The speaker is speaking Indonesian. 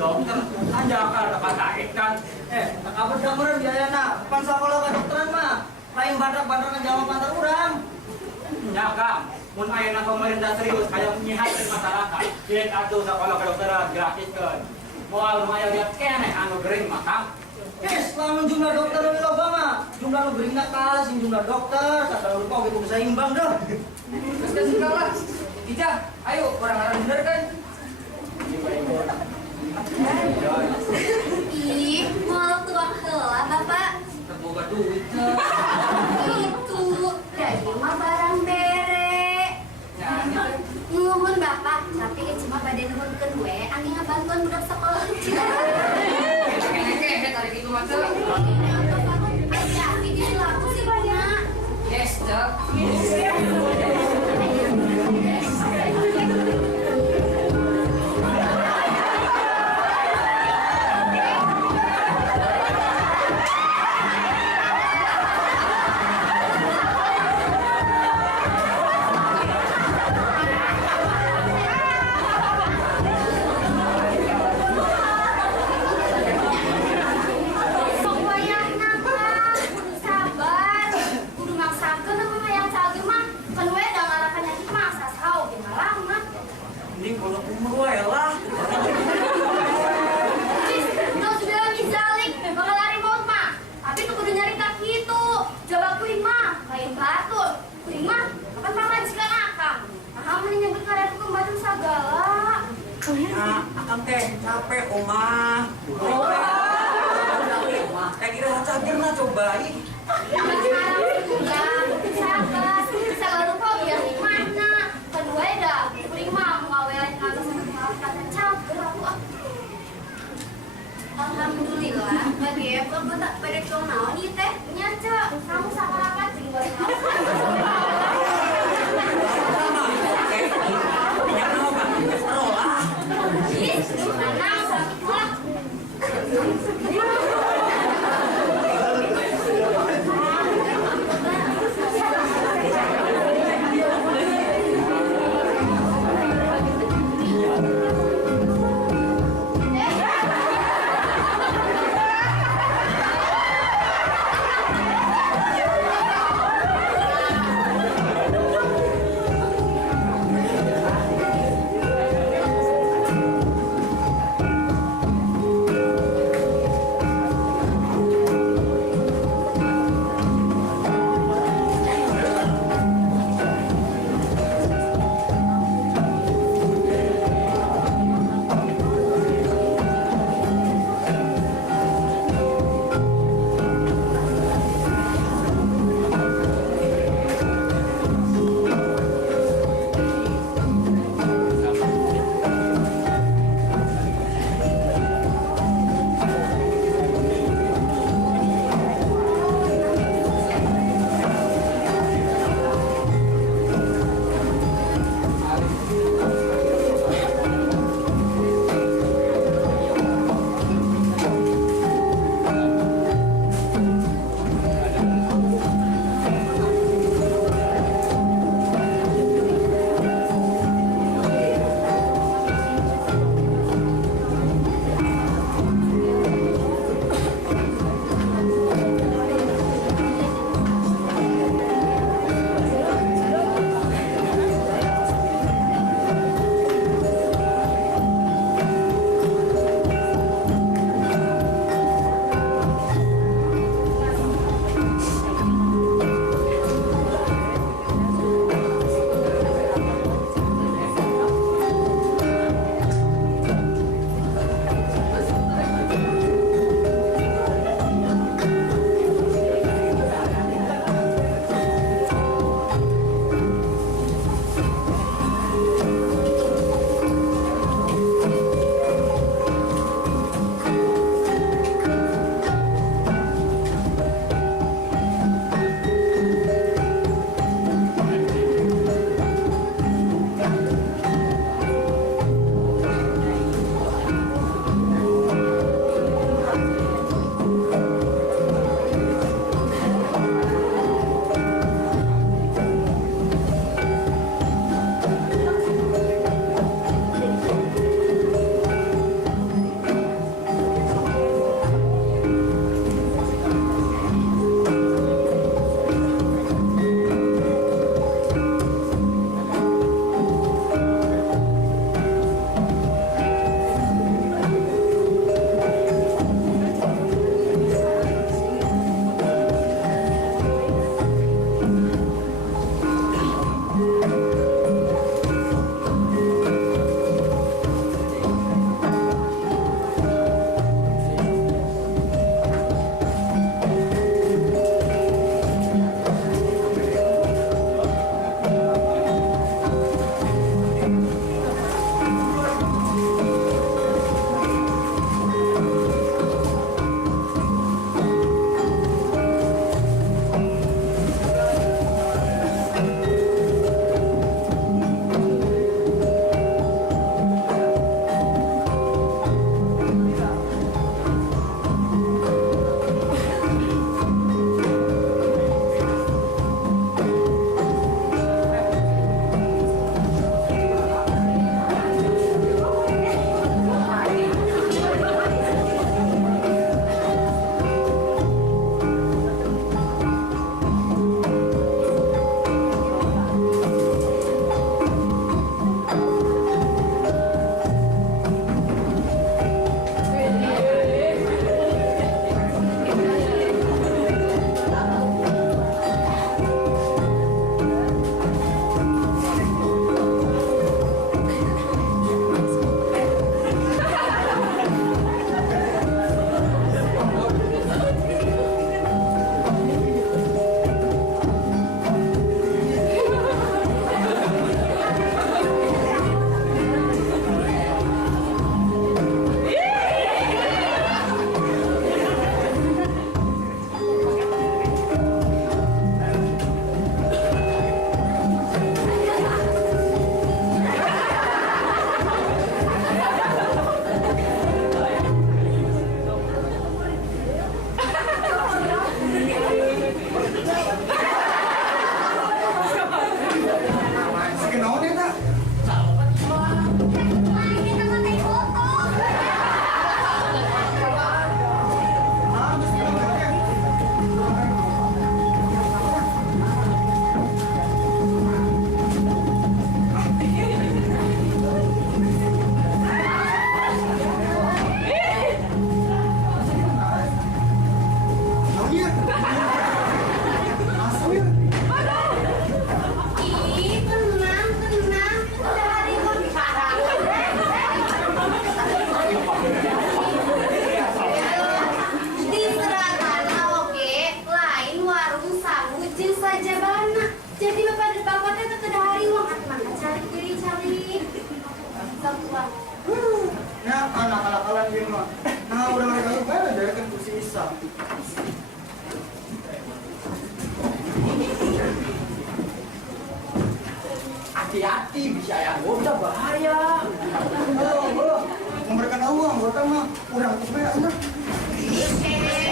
dokter, aja kan dapat kait kan. Kabar dameran biaya nak, pan sekolah kedokteran mah, lain badak-badak jawab antar orang. Ya Kang, mun ayeuna pemerintah serius kayak menyehatkan masyarakat, lihat atuh sekolah kedokteran gratis kan. Moal nu aya lihat keneh anu gering mah Kang. Lamun jumlah dokter lebih loba mah, jumlah nu gering kalah sing jumlah dokter, kata lupa gitu bisa imbang dah. Terus kan segala, Ija, ayo orang-orang bener kan? Ih, mau tuang heula Bapak. Terbuka duit. Itu dari mah barang bere. Nuhun Bapak, tapi cuma pada nuhunkeun we angge ngabantuan budak sekolah. Kene-kene tarik itu mah teh. Aja, ini laku sih banyak. Yes, Cek. Ini kalau umur wae lah. Nggak sudah misalik, bakal lari maut mah. Tapi tuh kudu nyari kaki itu. Coba kuring mah, lain batur. Kuring mah, kapan pamajikan akang. Nah, mending nyebut karya tuh kembali segala. Nah, akang teh capek omah. Kayak kira cager nah cobain. Sekarang sudah, sabar. Segala lupa biar di mana. Kedua dah, kuring mah ngawelin kata sama kata cager aku. Alhamdulillah, bagi ya, bapak tak pada kau naon nih teh, nyaca, kamu sama apa sih boleh tahu? Ih, anak sakit lah. Nah, anak-anak dia mah. Nah, udah mereka tuh kayak dari kan kursi isa. Hati-hati, bisa ya anggota bahaya. Halo, memberikan uang, anggota mah kurang tuh benar. Ih,